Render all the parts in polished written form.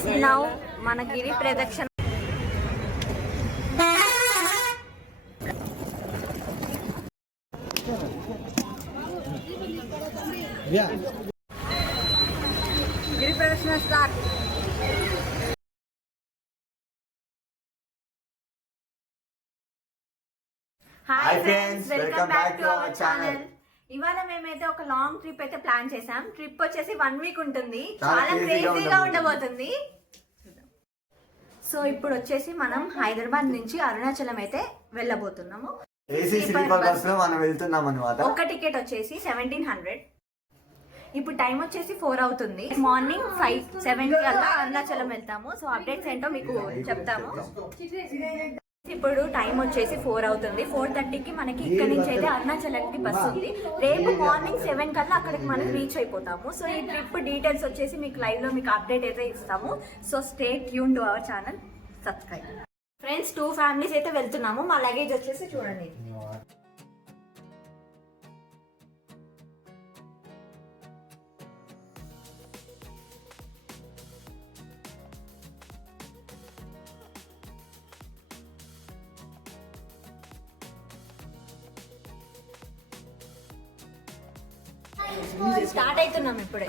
Friends now మన గిరి ప్రదక్షిణ గిరి ప్రదక్షిణ start. Hi friends, welcome back to our channel. ఇవాళ మేమైతే ఒక లాంగ్ ట్రిప్ అయితే ప్లాన్ చేసాం. ట్రిప్ వచ్చేసి 1 వీక్ ఉంటుంది. చాలా క్రేజీగా ఉండబోతుంది. సో ఇప్పుడు వచ్చేసి మనం హైదరాబాద్ నుంచి అరుణాచలం అయితే వెళ్ళబోతున్నాము. ఒక టికెట్ వచ్చేసి 1700. ఇప్పుడు టైం వచ్చేసి 4 అవుతుంది. మార్నింగ్ 5-7 కల్లా అరుణాచలం వెళ్తాము. సో అప్డేట్స్ ఏంటో మీకు చెప్తాము. ఇప్పుడు టైం వచ్చేసి 4 అవుతుంది. 4:30కి మనకి ఇక్కడ నుంచి అయితే అరుణాచలంకి బస్సు ఉంది. రేపు మార్నింగ్ 7 కల్లా అక్కడికి మనం రీచ్ అయిపోతాము. సో ఈ ట్రిప్ డీటెయిల్స్ వచ్చేసి మీకు లైవ్ లో మీకు అప్డేట్ అయితే ఇస్తాము. So stay tune to our channel, subscribe. Friends 2 families అయితే వెళ్తున్నాము. మా లగేజ్ వచ్చేసి చూడండి. స్టార్ట్ అవుతున్నాం ఇప్పుడే.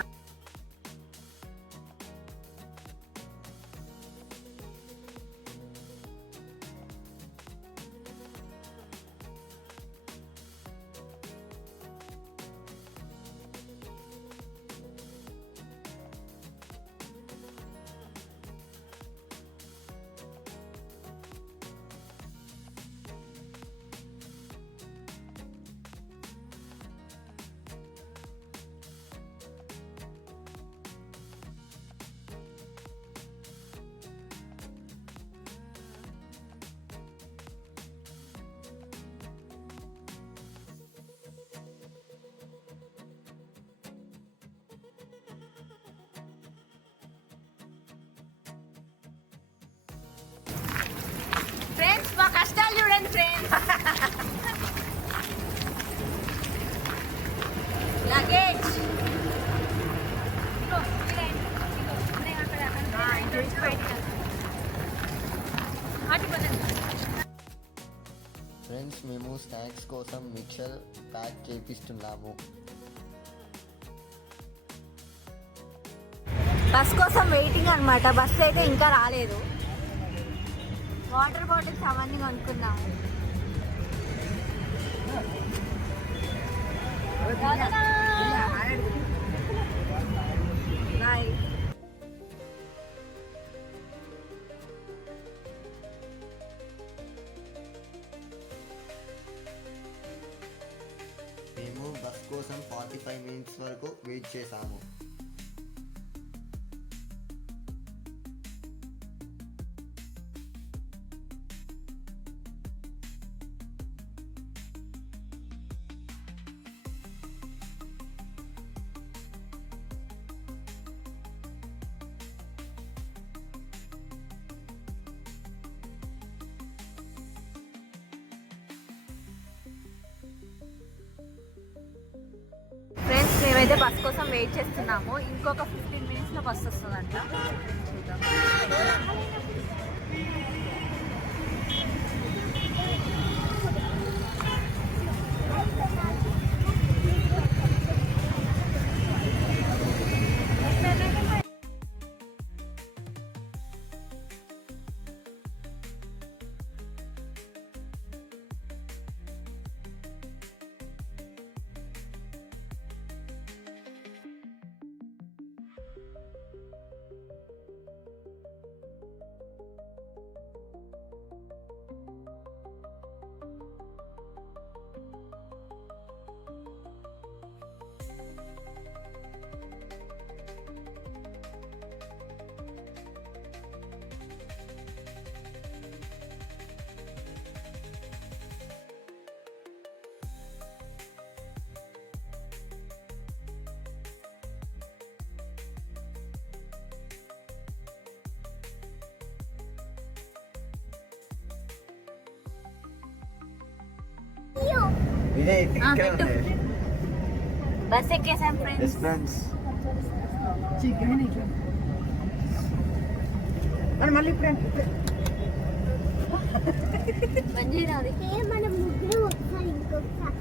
ఫ్రెండ్స్ మా కష్టాలు చూడండి ఫ్రెండ్స్. లగేజ్ ఫ్రెండ్స్ మేము స్నాక్స్ కోసం మిక్చర్ ప్యాక్ చేపిస్తున్నాము. బస్ కోసం వెయిటింగ్ అన్నమాట. బస్ అయితే ఇంకా రాలేదు. వాటర్ బాటిల్స్ అవన్నీ కొనుక్కున్నాము. మేము బస్ కోసం 45 మినిట్స్ వరకు వెయిట్ చేసాము. ఫ్రెండ్స్ మేమైతే బస్ కోసం వెయిట్ చేస్తున్నాము. ఇంకొక 15 మినిట్స్లో బస్ వస్తుందంట. बस एकेसाम फ्रेंड्स फ्रेंड्स మళ్ళీ ఇప్పుడే మన ముగ్గురు ఒకసారి ఇంకొకసారి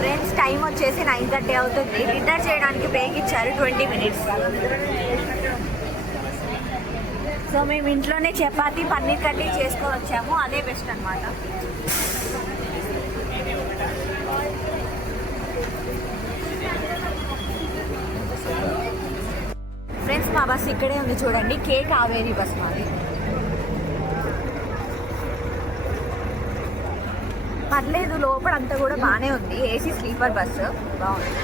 ఫ్రెండ్స్ టైం వచ్చేసి 9:30 అవుతుంది. డిన్నర్ చేయడానికి బ్రేక్ ఇచ్చారు 20 మినిట్స్. సో మేము ఇంట్లోనే చపాతీ పన్నీర్ కర్రీ చేసుకొని వచ్చాము. అదే బెస్ట్ అనమాట. ఫ్రెండ్స్ మా బస్ ఇక్కడే ఉంది చూడండి. కావేరీ బస్ మాది. పర్లేదు, లోపల అంతా కూడా బాగానే ఉంది. ఏసీ స్లీపర్ బస్సు బాగుంది.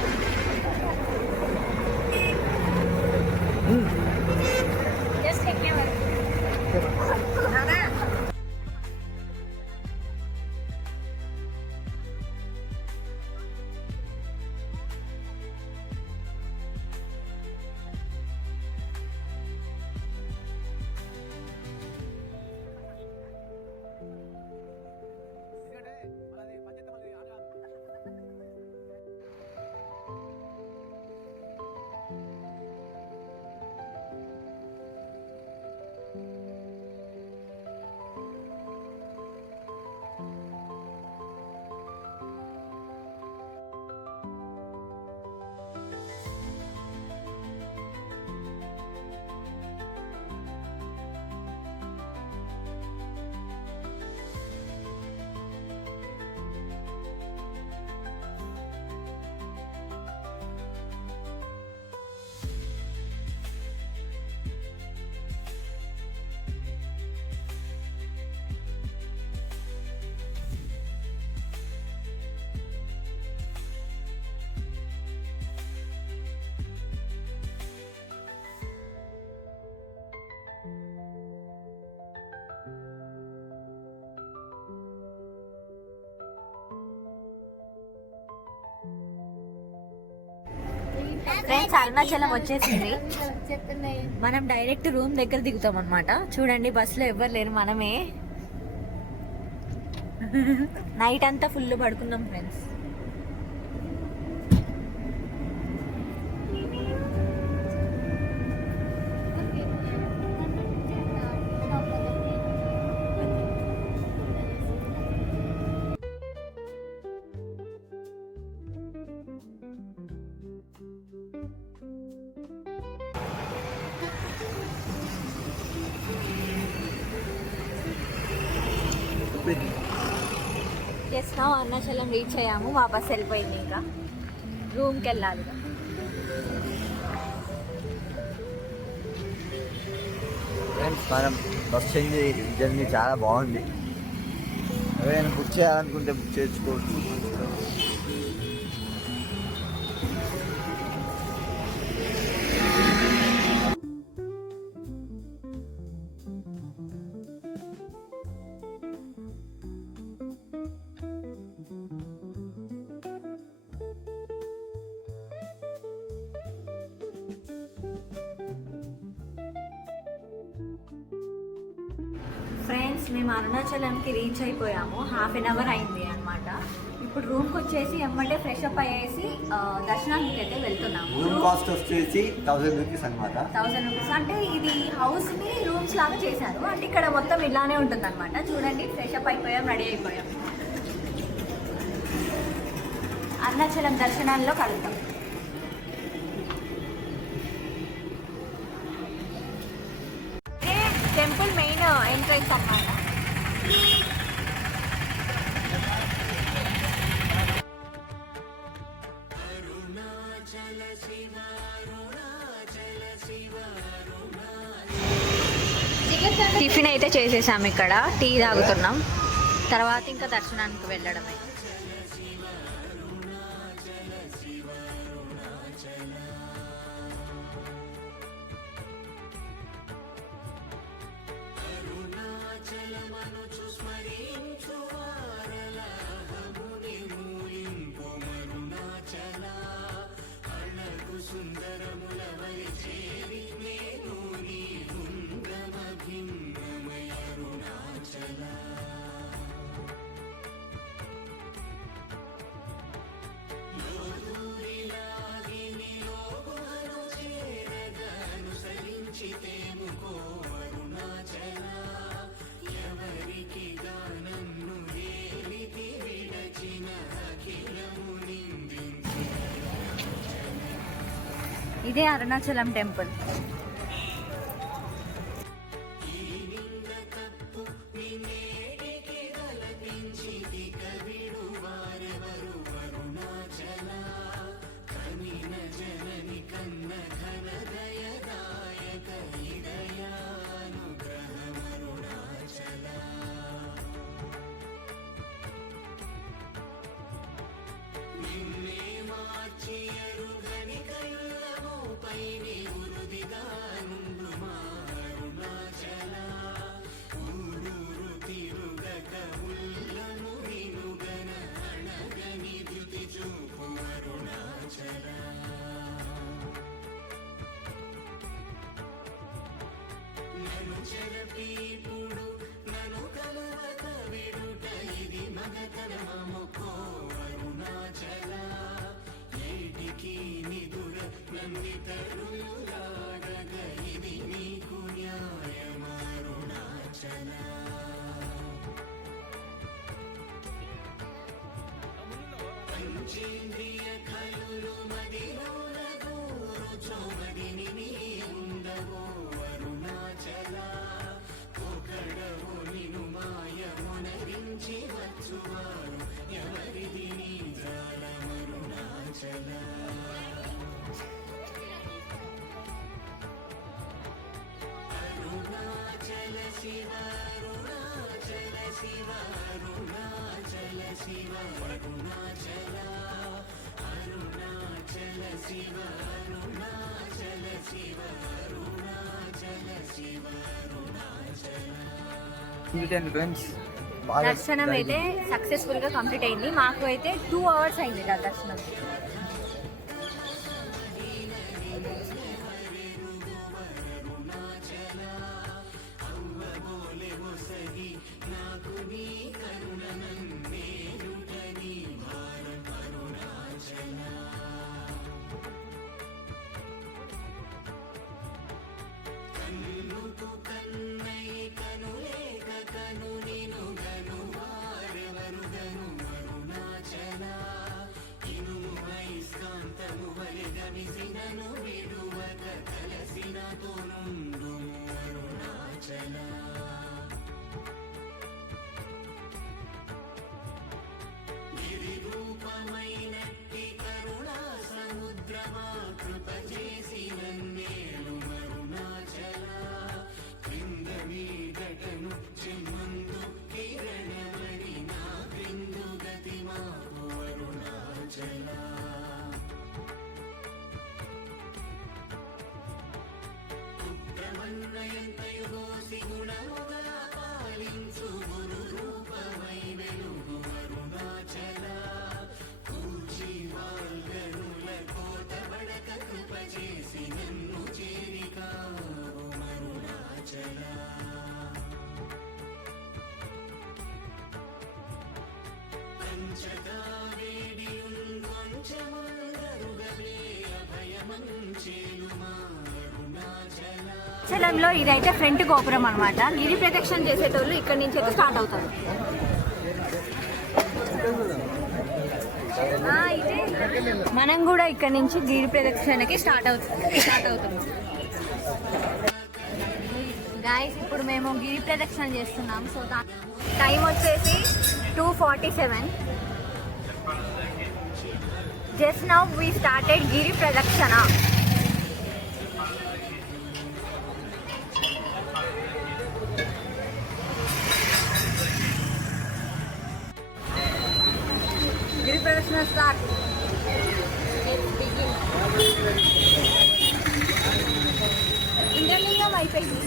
ఫ్రెండ్స్ అరుణాచలం వచ్చేసింది. మనం డైరెక్ట్ రూమ్ దగ్గర దిగుతాం అనమాట. చూడండి బస్సులో ఎవ్వరు లేరు, మనమే. నైట్ అంతా ఫుల్ పడుకున్నాం ఫ్రెండ్స్. చేసినాం, అరుణాచలం రీచ్ అయ్యాము. మా బస్ వెళ్ళిపోయింది. ఇంకా రూమ్కి వెళ్ళాలి. ఫ్రెండ్స్ మనం బస్ చేంజ్ జర్నీ చాలా బాగుంది. ఎవరైనా బుక్ చేయాలనుకుంటే బుక్ చేసుకోవచ్చు. ఫ్రెండ్స్ మేము అరుణాచలంకి రీచ్ అయిపోయాము. హాఫ్ అన్ అవర్ అయింది అనమాట. ఇప్పుడు రూమ్కి వచ్చేసి ఎమ్మటే ఫ్రెష్ అప్ అయ్యేసి దర్శనానికి అయితే వెళ్తున్నాము. రూమ్ కాస్ట్ వచ్చేసి 1000 రూపీస్ అనమాట. 1000 రూపీస్ అంటే ఇది హౌస్ని రూమ్స్ లాగా చేశారు. అంటే ఇక్కడ మొత్తం ఇలానే ఉంటుంది అనమాట. చూడండి ఫ్రెష్ అప్ అయిపోయాం, రెడీ అయిపోయాం. అరుణాచలం దర్శనాల్లో కలుద్దాం. టెంపుల్ మెయిన్ ఎంట్రన్స్ అన్నమాట. టిఫిన్ అయితే చేసేసాము. ఇక్కడ టీ తాగుతున్నాం. తర్వాత ఇంకా దర్శనానికి వెళ్ళడమే. సుందరముల వరి చేరి నేను ఇదే అరుణాచలం టెంపుల్. దర్శనం అయితే సక్సెస్ఫుల్ గా కంప్లీట్ అయింది. మాకు అయితే 2 hours అయింది దర్శనం. అరుణాచలంలో ఇదైతే ఫ్రంట్ గోపురం అనమాట. గిరి ప్రదక్షిణ చేసేటోళ్ళు ఇక్కడ నుంచి అయితే స్టార్ట్ అవుతారు. మనం కూడా ఇక్కడ నుంచి గిరి ప్రదక్షిణకి స్టార్ట్ అవుతాం. గాయస్ ఇప్పుడు మేము గిరి ప్రదక్షిణ చేస్తున్నాం. సో టైం వచ్చేసి 2:47. జస్ట్ నౌ వీ స్టార్టెడ్ గిరి ప్రదక్షిణ. గిరి ప్రదక్షిణ స్టార్ట్. ఇంద్రలింగం అయిపోయింది.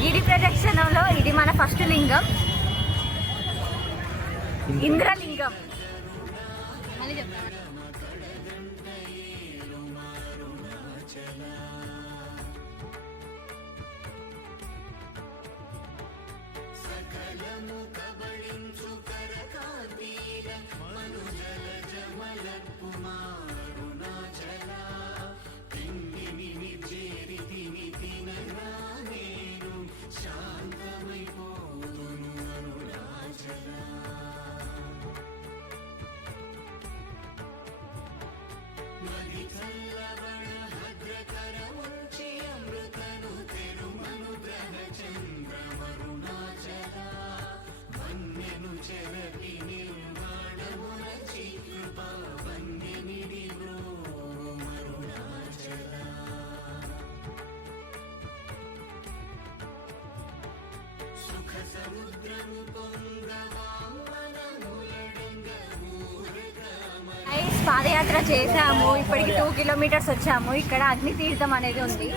గిరి ప్రదక్షిణలో ఇది మన ఫస్ట్ లింగం, ఇంద్రలింగం. మళ్ళీ చెప్తాను. పాదయాత్ర చేసాము, ఇప్పటికి 2 కిలోమీటర్స్ వచ్చాము. ఇక్కడ అగ్ని తీర్థం అనేది ఉంది.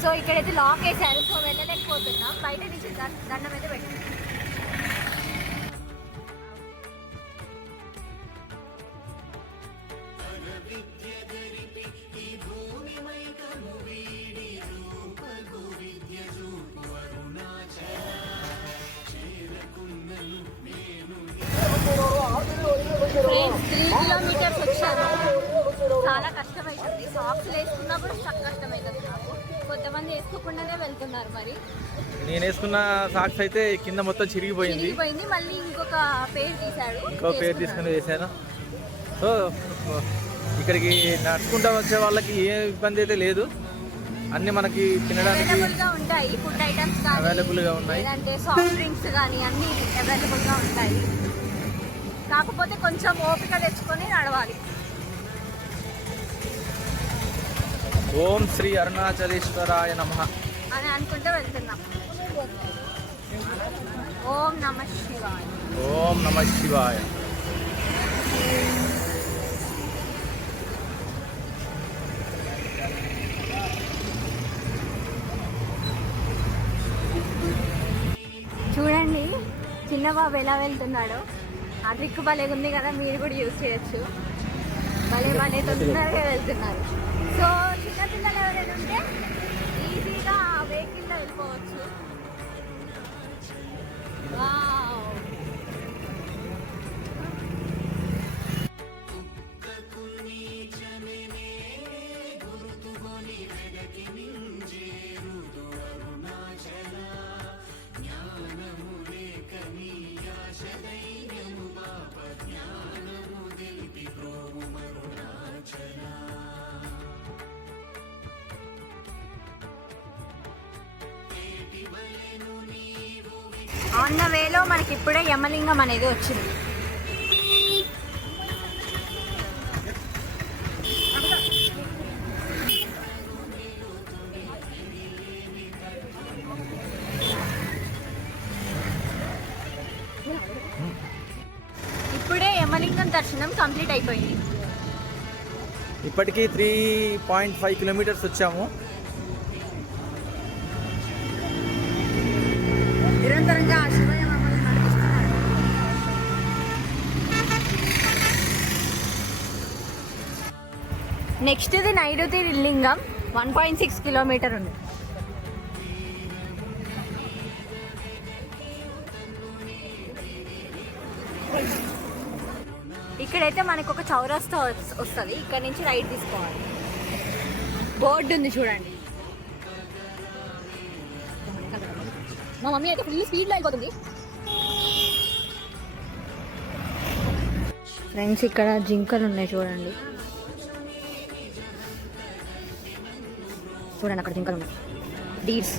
సో ఇక్కడైతే లాక్ వేసారు, సో వెళ్ళలేకపోతున్నాం. బయట నుంచి దండం అయితే పెట్టారు. ఫ్రెండ్స్ 3 కిలోమీటర్స్ వచ్చాను. చాలా కష్టమవుతుంది. సాక్స్ వేసుకున్నప్పుడు కష్టమవుతుంది నాకు. కొంతమంది వేసుకోకుండానే వెళ్తున్నారు. మరి నేను వేసుకున్న సాక్స్ అయితే కింద మొత్తం చిరిగిపోయింది. మళ్ళీ ఇంకొక పేరు తీశాడు. తీసుకుని వేసాను. సో ఇక్కడికి నడుచుకుంటూ వచ్చే వాళ్ళకి ఏ ఇబ్బంది అయితే లేదు. అన్ని మనకి తినడానికి ఉంటాయి. ఫుడ్ ఐటమ్స్ అవైలబుల్గా ఉన్నాయి. అంటే సాఫ్ట్ డ్రింక్స్ కానీ అన్ని అవైలబుల్గా ఉంటాయి. కాకపోతే కొంచెం ఓపిక తెచ్చుకొని నడవాలి. ఓం శ్రీ అరుణాచలేశ్వరాయ నమః అని అనుకుంటూ వెళ్తున్నాం. ఓం నమః శివాయ. ఓం నమః శివాయ. చూడండి చిన్న బాబు ఎలా వెళ్తున్నాడో. ఆ ట్రిక్ భలే ఉంది కదా, మీరు కూడా యూజ్ చేయొచ్చు. భలే తొందరగా వెళ్తున్నారు. సో చిన్నపిల్లలు ఎవరైనా ఉంటే ఈజీగా వెహికల్లో వెళ్ళిపోవచ్చు. వావ్. ఆన్ ద వేలో మనకి ఇప్పుడే యమలింగం అనేది వచ్చింది. ఇప్పుడే యమలింగం దర్శనం కంప్లీట్ అయిపోయింది. ఇప్పటికీ 3.5 కిలోమీటర్స్ వచ్చాము. నిరంతరంగా శివయ్య మమ్మల్ని నడిపిస్తున్నారు. నెక్స్ట్ ఇది నైరుతి లింగం. 1.6 కిలోమీటర్ ఉంది. ఇక్కడైతే మనకు ఒక చౌరస్తా వస్తుంది. ఇక్కడ నుంచి రైట్ తీసుకోవాలి. బోర్డు ఉంది చూడండి. మా మమ్మీ అయితే ఫుల్ స్పీడ్లో అయిపోతుంది. ఫ్రెండ్స్ ఇక్కడ జింకలు ఉన్నాయి చూడండి. చూడండి అక్కడ జింకలు ఉన్నాయి. డీర్స్.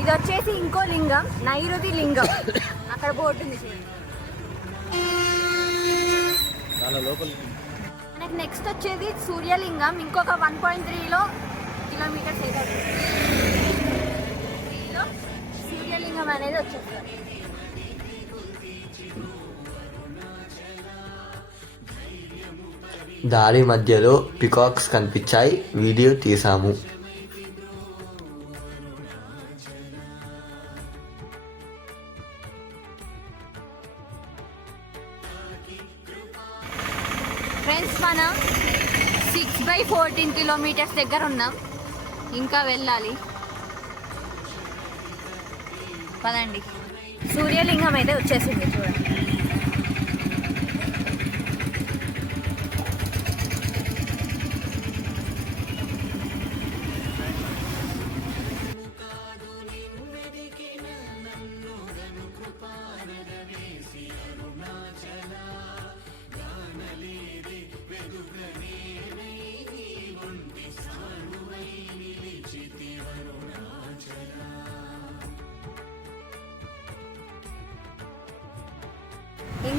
ఇది వచ్చేసి ఇంకో లింగం, నైరుతి లింగం. అక్కడ బోర్డు ఉంది చూడండి. మనకి నెక్స్ట్ వచ్చేది సూర్యలింగం. ఇంకొక 1.3 కిలోమీటర్స్ అయితే సూర్యలింగం అనేది వచ్చేస్తుంది. దారి మధ్యలో పికాక్స్ కనిపించాయి, వీడియో తీసాము. ఫ్రెండ్స్ మనం 6/14 కిలోమీటర్స్ దగ్గర ఉన్నాం. ఇంకా వెళ్ళాలి. పదండి. సూర్యలింగం అయితే వచ్చేసింది చూడండి.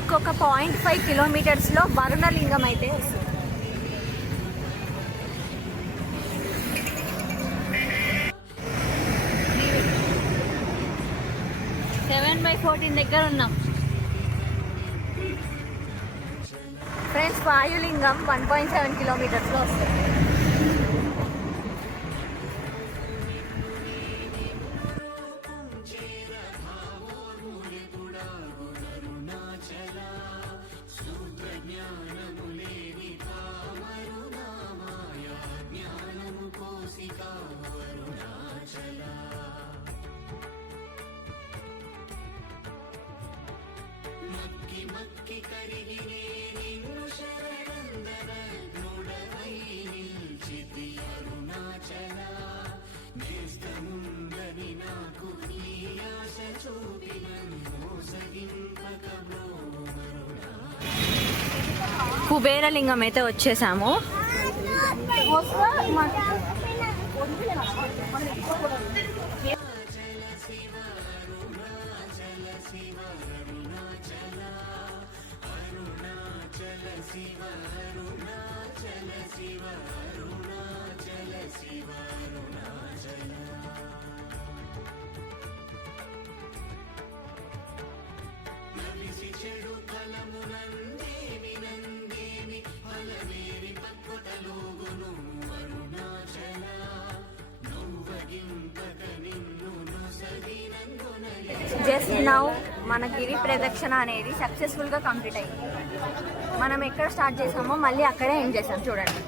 ఇంకొక 0.5 కిలోమీటర్స్లో వరుణలింగం అయితే వస్తుంది. 7/14 దగ్గర ఉన్నాం ఫ్రెండ్స్. వాయులింగం 1.7 కిలోమీటర్స్లో వస్తుంది. కుబేరలింగం అయితే వచ్చేసాము. జస్ట్ నౌ మన గిరి ప్రదక్షిణ అనేది సక్సెస్ఫుల్గా కంప్లీట్ అయింది. మనం ఎక్కడ స్టార్ట్ చేసామో మళ్ళీ అక్కడే ఎండ్ చేసాం. చూడండి,